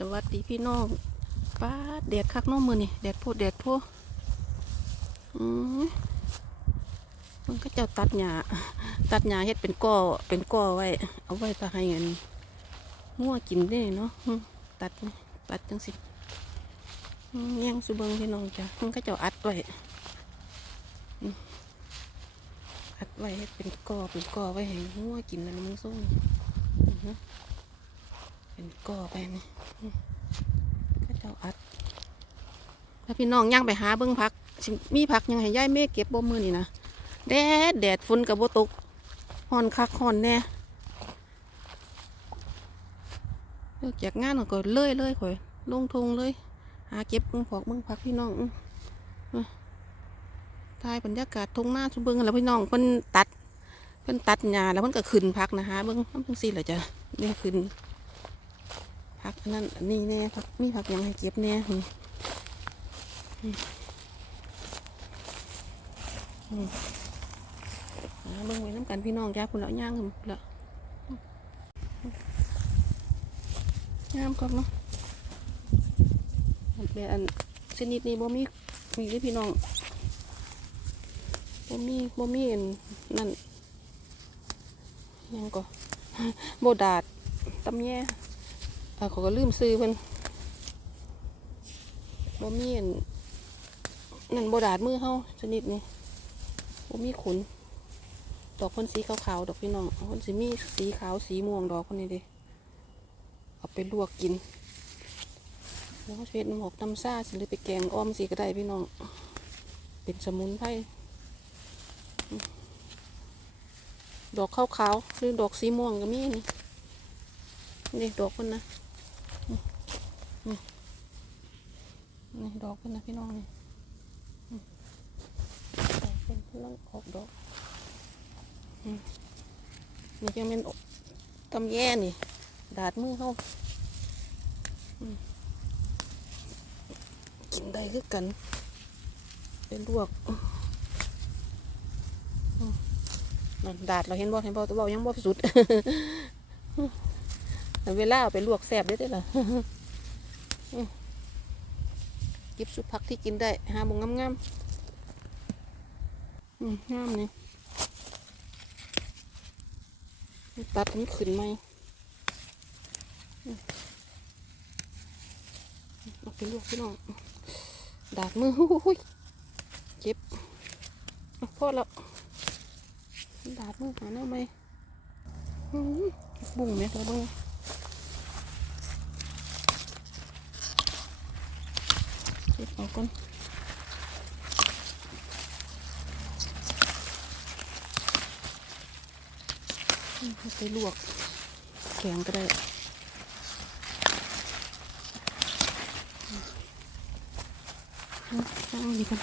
สวัสดีพี่น้องป้าแดดคักน้องมือนี่แดดโพดแดดโพดอืมมันก็จ้าตัดหญ้าตัดหญ้าเฮ็ดเป็นก้อเป็นก้อไว้ เอาไว้ตาให้เงินงัวกินได้เนาะตัดตัดจังสิอืมแย่งสุเบิงพี่น้องจ้ะมันก็จ้าอัดไว้อัดไว้เฮ็ดเป็นก้อเป็นก้อไว้ให้งัวกินนั่นมึงส่งอือฮึ เป็นก้อไปนี่ก็เจ้าอัดถ้าพี่น้องย่างไปหาเบิ้งพัก มีพักยังให้ย่ายเมฆเก็บบ่มือนี่นะแดดแดดฝนกับบ่ตกฮอนคักฮอนแน่เลิกจากงานก็เลยเลยข่อยลงทงเลย หาเก็บเบิ้งพอกเบิ้องพักพี่น้องอื้ออื้อถ่ายบรรยากาศทงหน้าชุมเบิ้องแล้วพี่น้องเพิ่นตัดเพิ่นตัดหญ้าแล้วเพิ่นก็ขึ้นพักนะฮะเบิ้องมันเพิ่งสิแหละจ้ะเนี่ยขึ้นักนั่นนนี้แน่ผักมีผักยังให้เก็บแน่อืมอืมอืมอ่าเบิ่งไว้น้ำกันพี่น้องจ้าพุ่นละย่างกันพุ่นละอืมงามครับเนาะอันแบบอันชนิดนี้บ่มีมีเด้อพี่น้องบ่มีบ่มีอันนั่นยังก็โบดาดตำแย่ เออเขาก็ลืมซื้อเพิ่นบ่มีอันนั่นบ่ดาดมือเฮาชนิดนี้บ่มีขุน ดอกเพิ่นสีขาวๆดอกพี่น้องเพิ่นสิมีสีขาวสีม่วงดอกเพิ่นนี่เด้เอาไปลวกกินแล้วก็เฮ็ดน้ำหอกน้ำซ่าสิหรือไปแกงอ้อมสิก็ได้พี่น้อง เป็นสมุนไพรดอกขาวๆหรือดอกสีม่วงก็มีนี่นี่ดอกมันนะ นี่นี่ดอกมันนะพี่น้องนี่อืมดอกเป็นพลังออกดอกอืมนี่ยังเป็นตำแย่นี่ ดาดมือเขากินได้คือกัน เป็นลวกดาดเราเห็นบ่เห็นบ่ตัวเบายังบ่สุด เวลาเอาไปลวกแซ่บได้ด้วยล่ะอืมเก็บสุดผักที่กินได้หาบงงามๆงามนี่ตัดมันขึ้นไหมเอาไปลวกพี่น้อง ดาดมือหุ้ยเจ็บพอแล้วดาดมือหาแนวไหมบุ้งแม่ตัวเบิ้ง เก็บออกก่อนไปลวกแกงก็ได้ตั้งดีกัน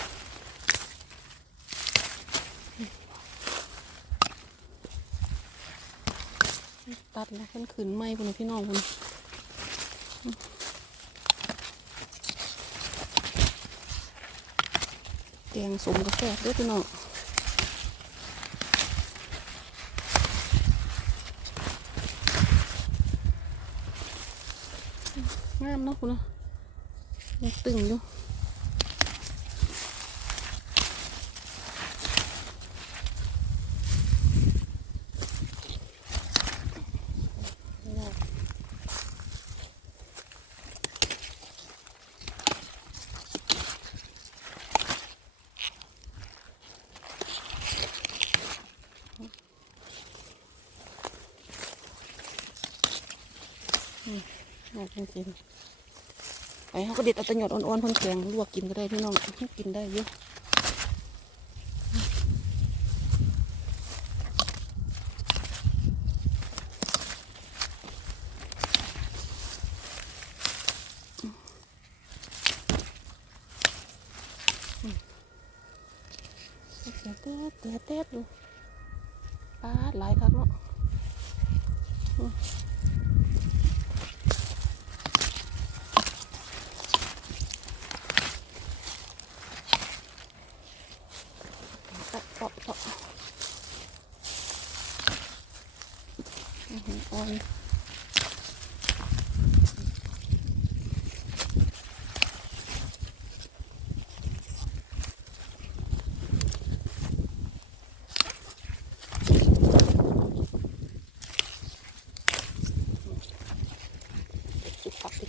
ตัดแล้วขึ้นขืนไหมพุ่นนะพี่น้องพุ่น แกงสมกาแฟด้วยพี่น้องงามเนาะคุณเนาะยังตึงอยู่ อยากจริงๆไปเขาก็เด็ดเอาตะหยอดอ่อนๆพ่นแกงลวกกินก็ได้พี่น้องกินได้เยอะเสียเต๊ดเต๊ดเต๊ดอยู่ปลาหลายครับเนาะ อ่อน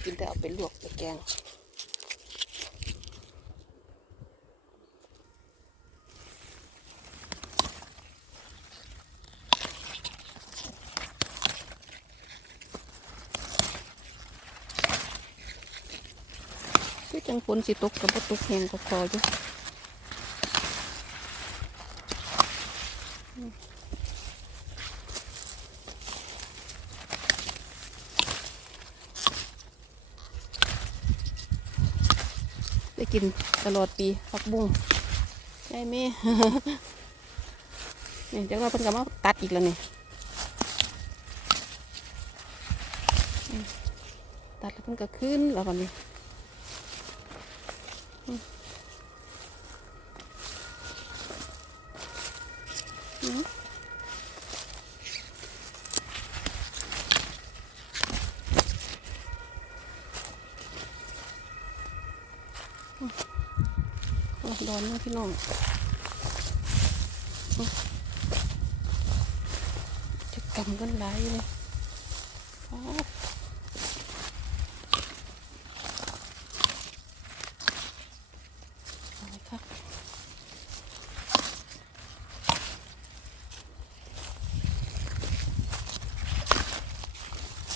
กินได้เอาไปลวกไปแกง งฝนสิตกกับตกแหงก็พออยู่ได้กินตลอดปีผักบุ้งได้ไหมนี่เดี๋ยวเราเพิ่นก็มาตัดอีกแล้วนี่ตัดแล้วเพิ่นก็ขึ้นแล้วกันนี่อืมอืมโอ้ ดอนนี่พี่น้องจะกำกันหลายอยู่เลยอ้เลย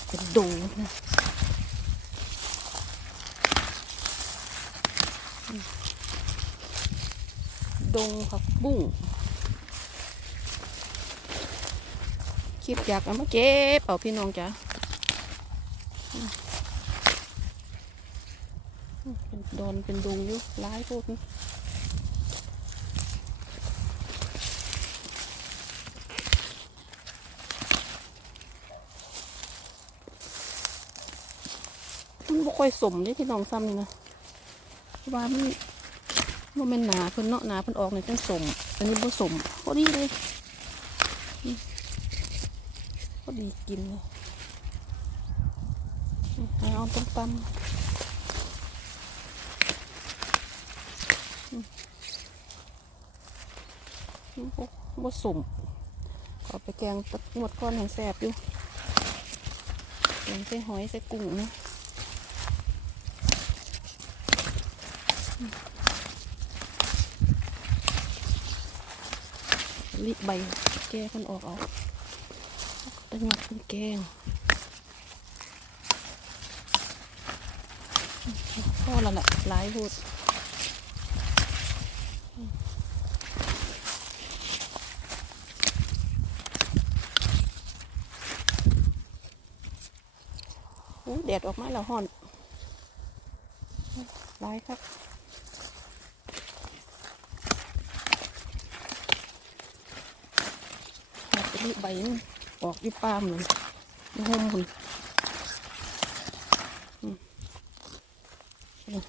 เป็นดงนะ ดงผักบุ้งคิดอยากเอามาเก็บเอาพี่น้องจ้ะเป็นดอนเป็นดงอยู่ร้ายพวกนี้มันบ่ค่อยสมเลยที่น้องซ้ำนี่นะเพราะว่ามัน มันเป็นหนาเพิ่นเนาะหนาเพิ่นออกในจังสมอันนี้บ่สมพอดีเลยพอดีกินเลยอืมให้เอาต้มตำบ่บ่สมขอไปแกงตักหมดก้อนแห่งแสบอยู่แกงใส่หอยใส่กุ้งนะ ลิใบแก้กันออกเอาตังหยัดเป็นแกงพ่อและละหลายพูดแดดออกมาแล้วห่อนหลายครับ หาไปนี่ใบออกยู่ป้ามเลยยุ่งคุณอืมนี่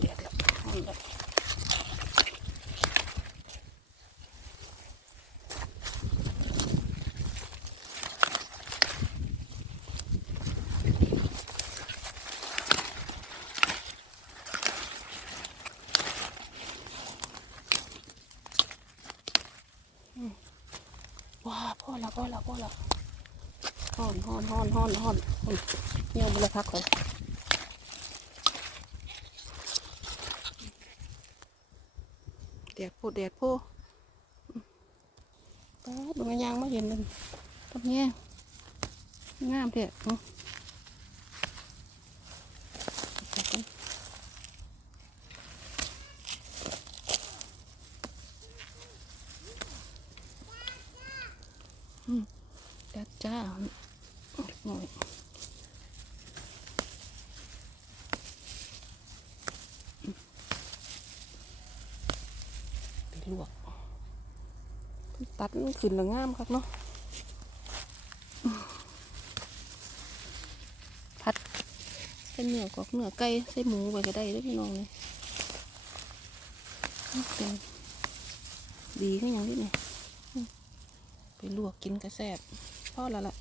แดดแล้วห่อนแล้วอืมว้าพ่อละ พ่อละพ่อละห่อนห่อนห่อนห่อนห่อนเงี้ยวมันเลยพักเลยแดดพูดแดดโพป้าดดูมันยางไม่เห็นเลยตรงนี้งามเถอะอืมไปก่อนอืมแดด จ้าหน่อยไปลวกตัดขึ้นล้วงามครับเนาะพัดใส่เนื้อกอกเนื้อไก่ใส่หมูไปก็ได้ด้อพี่น้องเลยเป็นดีขึ้นย่างนี้นี่อืมไปลวกกินกระแซบ พอแล้วแหละ